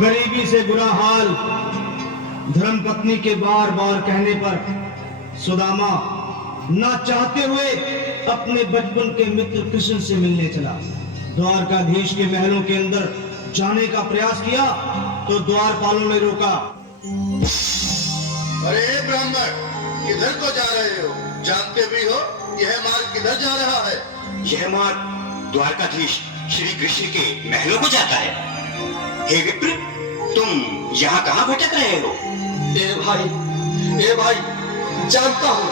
गरीबी से बुरा हाल धर्मपत्नी के बार बार कहने पर सुदामा ना चाहते हुए अपने बचपन के मित्र कृष्ण से मिलने चला। द्वारकाधीश के महलों के अंदर जाने का प्रयास किया तो द्वारपालों ने रोका। अरे ब्राह्मण, किधर को जा रहे हो? जानते भी हो यह मार्ग किधर जा रहा है? यह मार्ग द्वारकाधीश श्री कृष्ण के महलों को जाता है। हे विप्र, तुम यहाँ कहाँ भटक रहे हो? ए भाई, जानता हूँ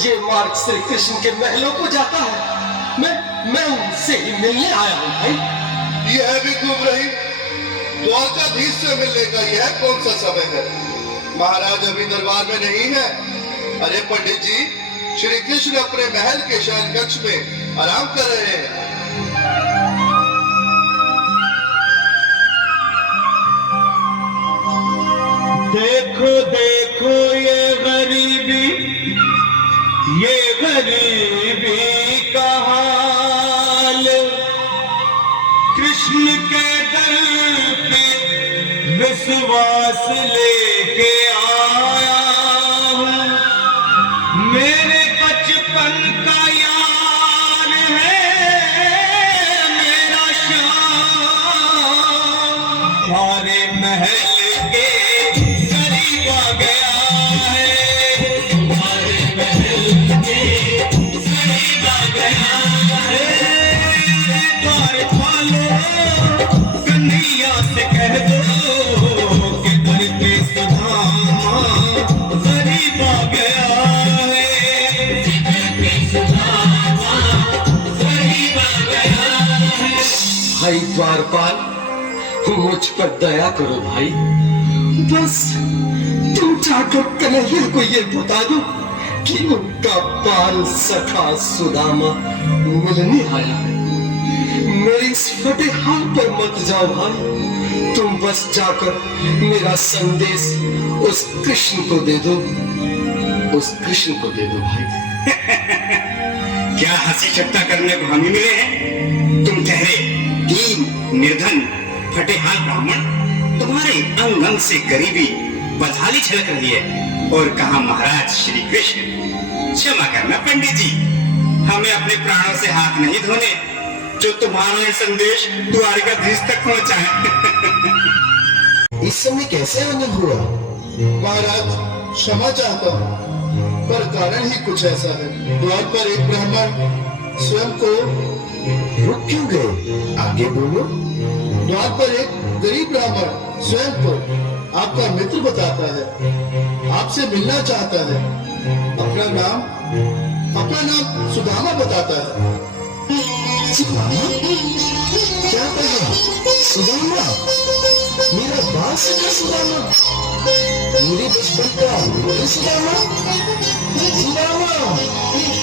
ये मार्ग श्री कृष्ण के महलों को जाता है। मैं उनसे ही मिलने आया हूँ भाई। यह भी घूम रही द्वारकाधीश से मिलने का यह कौन सा समय है? महाराज अभी दरबार में नहीं है। अरे पंडित जी, श्री कृष्ण अपने महल के शयन कक्ष में आराम कर रहे हैं। देखो देखो ये गरीबी का हाल, कृष्ण के दर पे विश्वास लेके आया हूँ। मेरे बचपन का यार है मेरा श्याम, हमारे महल के करीब आ गया है, हमारे महल के करीब आ गया है। द्वारपालो कन्हैया से कह दो कि दर पे सुदामा करीब आ गया है, दर पे सुदामा करीब आ गया है। भाई द्वारपाल, मुझ पर दया करो भाई। बस तुम जाकर कन्हैया को ये बता दो कि उनका बाल सखा सुदामा मिलने आया है। मेरे इस फटे हाल पर मत जाओ भाई, तुम बस जाकर मेरा संदेश उस कृष्ण को दे दो, भाई। क्या हंसी ठट्टा करने को हम ही मिले हैं? तुम ठहरे दीन निर्धन फटे हाल ब्राह्मण, तुम्हारे अंग अंग से गरीबी बदहाली छलक रही है। और कहा महाराज श्री कृष्ण? क्षमा करना पंडित जी, हमें अपने प्राणों से हाथ नहीं धोने जो तुम्हारा ये संदेश द्वारकाधीश तक पहुंचाए। इस समय कैसे आनंद हुआ? महाराज क्षमा चाहता हूँ, पर कारण ही कुछ ऐसा है। द्वार पर एक ब्राह्मण स्वयं को रुक क्यों गए? आगे बोलो। द्वार पर एक गरीब ब्राह्मण स्वयं को आपका मित्र बताता है, आपसे मिलना चाहता है। अपना नाम सुदामा बताता है। सुदामा? क्या कहा? सुदामा? मेरा बाल सखा सुदामा? मेरे बचपन का मित्र सुदामा?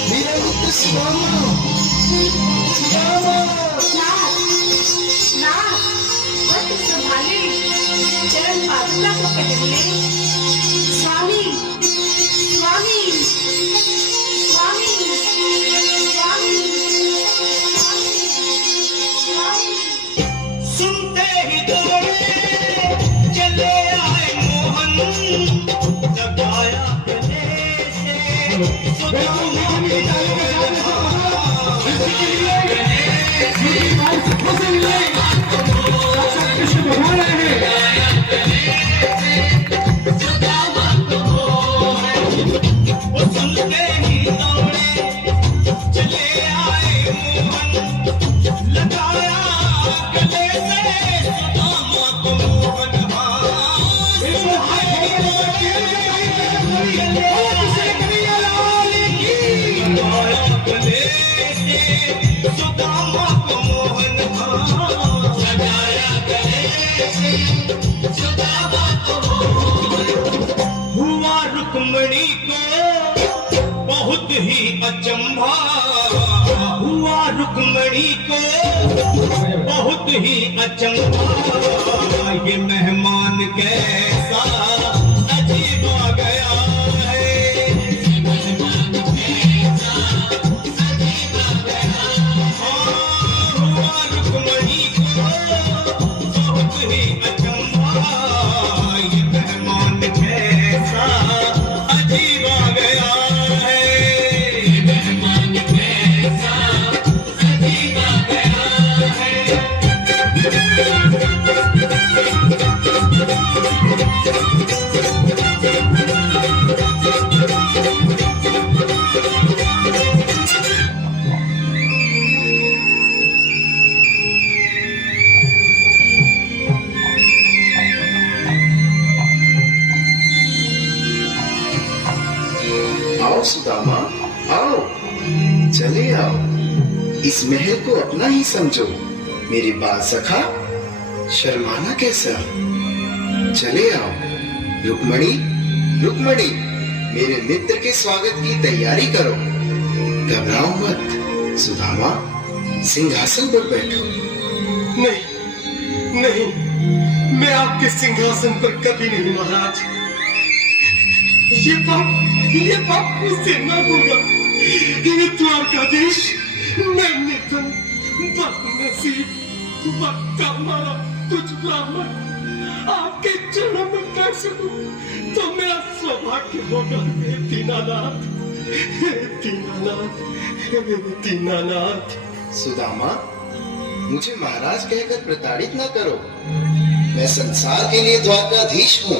मेरा मित्र सुदामा? चरण पादुका को पहनिए। स्वामी स्वामी स्वामी स्वामी स्वामी। सुनते ही दौड़े चले आए मोहन, लगाया गले से सुदामा हुआ रुक्मणी को बहुत ही अचंभा, हुआ रुक्मणी को बहुत ही अचंभा। ये मेहमान कैसा अजीब आ गया है, मेहमान कैसा अजीब आ गया। हुआ रुक्मणी को इस महल को अपना ही समझो। मेरी बात सखा, शर्माना कैसा? चले आओ। रुक्मणी, रुक्मणी, मेरे मित्र के स्वागत की तैयारी करो। घबराओ मत। सुदामा, सिंहासन पर बैठो। नहीं नहीं, मैं आपके सिंहासन पर कभी नहीं महाराज। ये पाप मुझसे न होगा। ये द्वारकाधीश, मैं निर्धन, बदनसीब, बदकामारा कुछ ब्राह्मण आपके चरणों में पैर सकूं तो मेरा सौभाग्य होगा। हे दीनानाथ, हे दीनानाथ, हे दीनानाथ। सुदामा, मुझे महाराज कहकर प्रताड़ित न करो। मैं संसार के लिए द्वारकाधीश हूँ,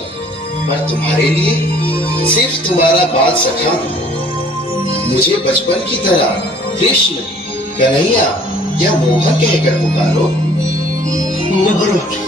पर तुम्हारे लिए सिर्फ तुम्हारा बाल सखा हूँ। मुझे बचपन की तरह कृष्ण, कन्हैया या मोहन कहकर पुकारो। महाराज,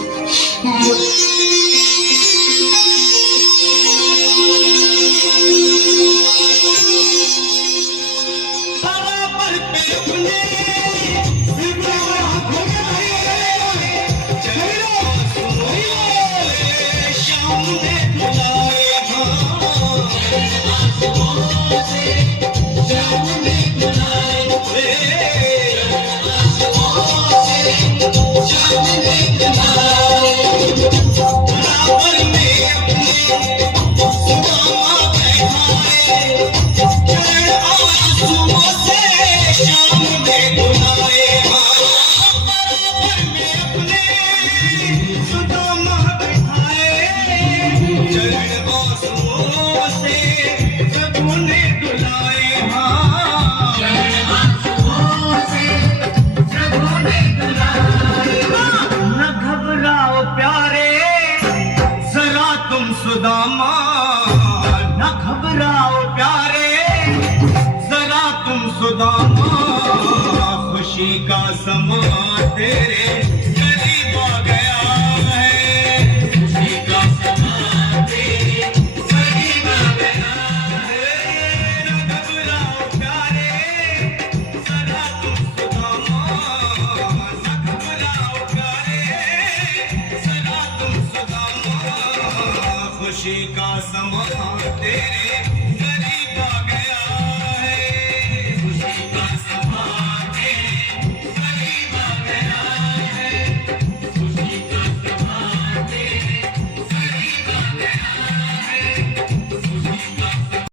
सुदामा, न घबराओ प्यारे, जरा तुम सुदामा। खुशी का समा तेरे करीब आ गया है। खुशी का समा तेरे करीब आ गया है। न घबराओ प्यारे, जरा तुम सुदामा। न घबराओ प्यारे, जरा तुम सुदामा। खुशी का समा तेरे